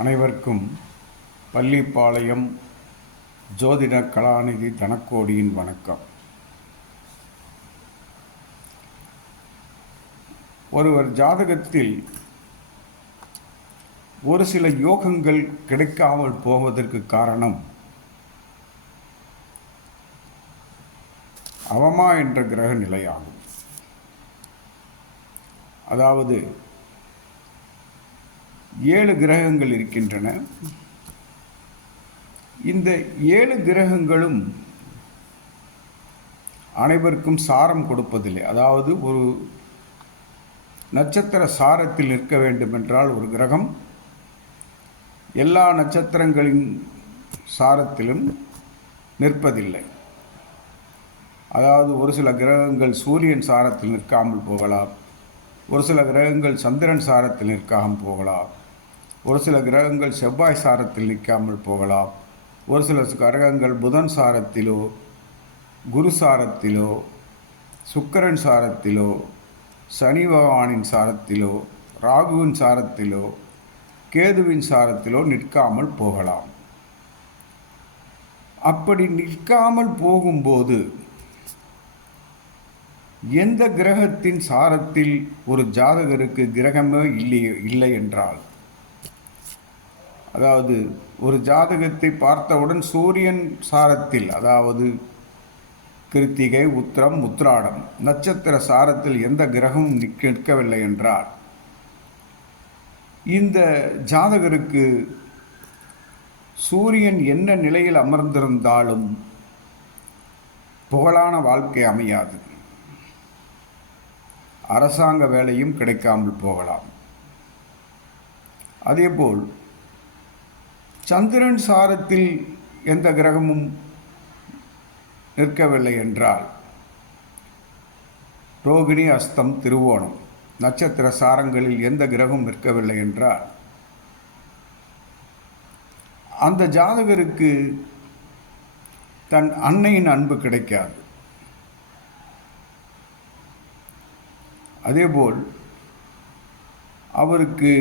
அனைவருக்கும் பள்ளிப்பாளையம் ஜோதிட கலாநிதி தனக்கோடியின் வணக்கம். ஒருவர் ஜாதகத்தில் ஒரு சில யோகங்கள் கிடைக்காமல் போவதற்கு காரணம் அவமா என்ற கிரக நிலையாகும். அதாவது ஏழு கிரகங்கள் இருக்கின்றன. இந்த ஏழு கிரகங்களும் அனைவருக்கும் சாரம் கொடுப்பதில்லை. அதாவது ஒரு நட்சத்திர சாரத்தில் நிற்க வேண்டுமென்றால் ஒரு கிரகம் எல்லா நட்சத்திரங்களின் சாரத்திலும் நிற்பதில்லை. அதாவது ஒரு சில கிரகங்கள் சூரியன் சாரத்தில் நிற்காமல் போகலாம் ஒரு சில கிரகங்கள் சந்திரன் சாரத்தில் நிற்காமல் போகலாம். ஒரு சில கிரகங்கள் செவ்வாய் சாரத்தில் நிற்காமல் போகலாம். ஒரு சில கிரகங்கள் புதன் சாரத்திலோ குரு சாரத்திலோ சுக்கரன் சாரத்திலோ சனி பகவானின் சாரத்திலோ ராகுவின் சாரத்திலோ கேதுவின் சாரத்திலோ நிற்காமல் போகலாம். அப்படி நிற்காமல் போகும்போது எந்த கிரகத்தின் சாரத்தில் ஒரு ஜாதகருக்கு கிரகமே இல்லை இல்லை என்றால்? அதாவது ஒரு ஜாதகத்தை பார்த்தவுடன் சூரியன் சாரத்தில் அதாவது கிருத்திகை உத்திரம் உத்ராடம் நட்சத்திர சாரத்தில் எந்த கிரகமும் நிற்கவில்லை என்றால் இந்த ஜாதகருக்கு சூரியன் என்ன நிலையில் அமர்ந்திருந்தாலும் புகழான வாழ்க்கை அமையாது. அரசாங்க வேலையும் கிடைக்காமல் போகலாம். அதேபோல் சந்திரன் சாரத்தில் எந்த கிரகமும் நிற்கவில்லை என்றால் ரோகிணி அஸ்தம் திருவோணம். நட்சத்திர சாரங்களில் எந்த கிரகம் நிற்கவில்லை என்றால் அந்த ஜாதகருக்கு தன் அன்னையின் அன்பு கிடைக்காது. அதேபோல் அவருக்கு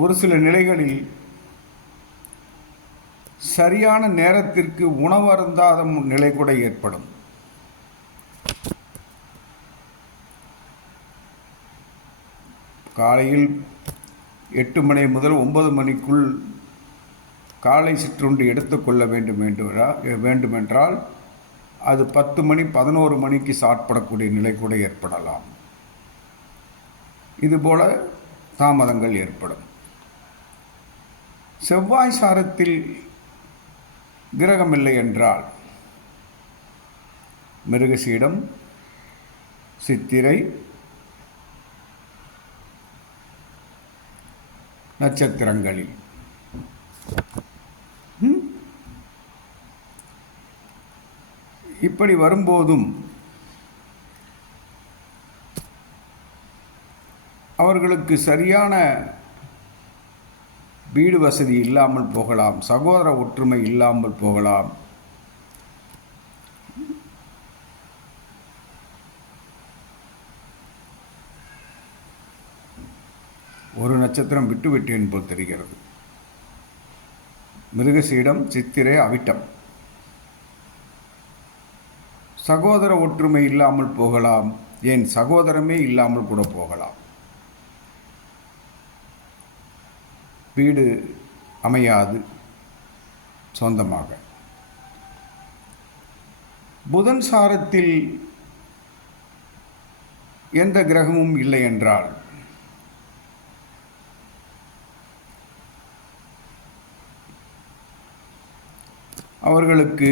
ஒரு சில நிலைகளில் சரியான நேரத்திற்கு உணவருந்தாத நிலை கூட ஏற்படும். காலையில் எட்டு மணி முதல் ஒன்பது மணிக்குள் காலை சிற்றுண்டு எடுத்துக்கொள்ள வேண்டும் என்று வேண்டுமென்றால் அது பத்து மணி பதினோரு மணிக்கு சாட்படக்கூடிய நிலை கூட ஏற்படலாம். இதுபோல தாமதங்கள் ஏற்படும். செவ்வாய் சாரத்தில் கிரகமில்லை என்றால் மிருகசீடம் சித்திரை நட்சத்திரங்களில். இப்படி வரும்போதும் அவர்களுக்கு சரியான வீடு வசதி இல்லாமல் போகலாம் சகோதர ஒற்றுமை இல்லாமல் போகலாம். ஒரு நட்சத்திரம் விட்டு விட்டேன் போல் தெரிகிறது. மிருகசீடம் சித்திரை அவிட்டம். சகோதர ஒற்றுமை இல்லாமல் போகலாம் ஏன் சகோதரமே இல்லாமல் கூட போகலாம். வீடு அமையாது சொந்தமாக. புதன் சாரத்தில் எந்த கிரகமும் இல்லை என்றால் அவர்களுக்கு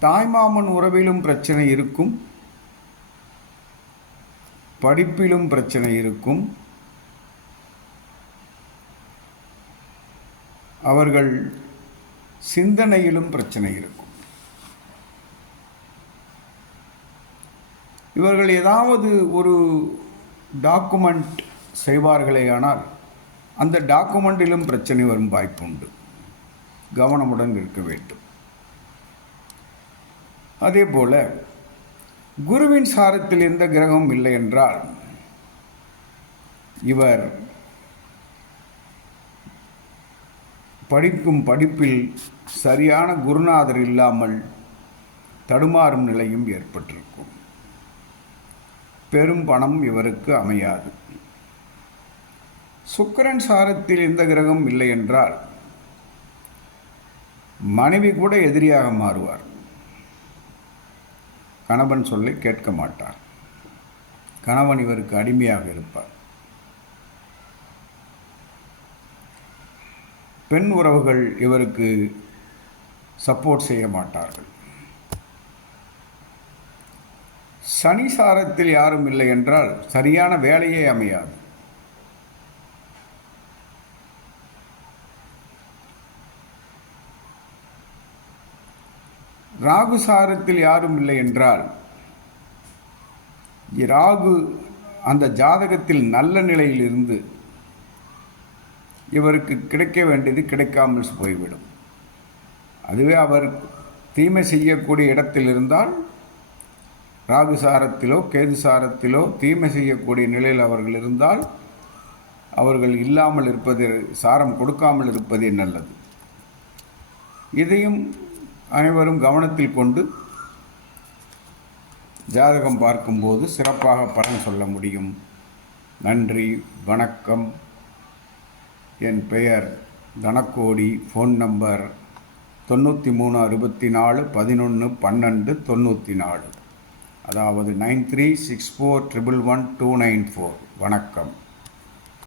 தாய்மாமன் உறவிலும் பிரச்சனை இருக்கும் படிப்பிலும் பிரச்சனை இருக்கும் அவர்கள் சிந்தனையிலும் பிரச்சனை இருக்கும். இவர்கள் ஏதாவது ஒரு டாக்குமெண்ட் செய்வார்களே ஆனால் அந்த டாக்குமெண்ட்டிலும் பிரச்சனை வரும் வாய்ப்புண்டு. கவனமுடன் இருக்க வேண்டும். அதே போல குருவின் சாரத்தில் எந்த கிரகமும் இல்லை என்றால் இவர் படிக்கும் படிப்பில் சரியான குருநாதர் இல்லாமல் தடுமாறும் நிலையும் ஏற்பட்டிருக்கும். பெரும் பணம் இவருக்கு அமையாது. சுக்கிரன் சாரத்தில் எந்த கிரகம் இல்லை என்றால் மனைவி கூட எதிரியாக மாறுவார். கணவன் சொல்லை கேட்க மாட்டார். கணவன் இவருக்கு அடிமையாக இருப்பார். பெண் உறவுகள் இவருக்கு சப்போர்ட் செய்ய மாட்டார்கள். சனி சாரத்தில் யாரும் இல்லை என்றால் சரியான வேலையே அமையாது. ராகு சாரத்தில் யாரும் இல்லை என்றால் ராகு அந்த ஜாதகத்தில் நல்ல நிலையில் இருந்து இவருக்கு கிடைக்க வேண்டியது கிடைக்காமல் போய்விடும். அதுவே அவர் தீமை செய்யக்கூடிய இடத்தில் இருந்தால் ராகு சாரத்திலோ கேது சாரத்திலோ தீமை செய்யக்கூடிய நிலையில் அவர்கள் இருந்தால் அவர்கள் இல்லாமல் இருப்பது சாரம் கொடுக்காமல் இருப்பதே நல்லது. இதையும் அனைவரும் கவனத்தில் கொண்டு ஜாதகம் பார்க்கும்போது சிறப்பாக பலன் சொல்ல முடியும். நன்றி வணக்கம். என் பெயர் தனக்கோடி ஃபோன் நம்பர் தொண்ணூற்றி மூணு அறுபத்தி நாலு பதினொன்று பன்னெண்டு தொண்ணூற்றி நாலு அதாவது nine three six four triple one two nine four வணக்கம்.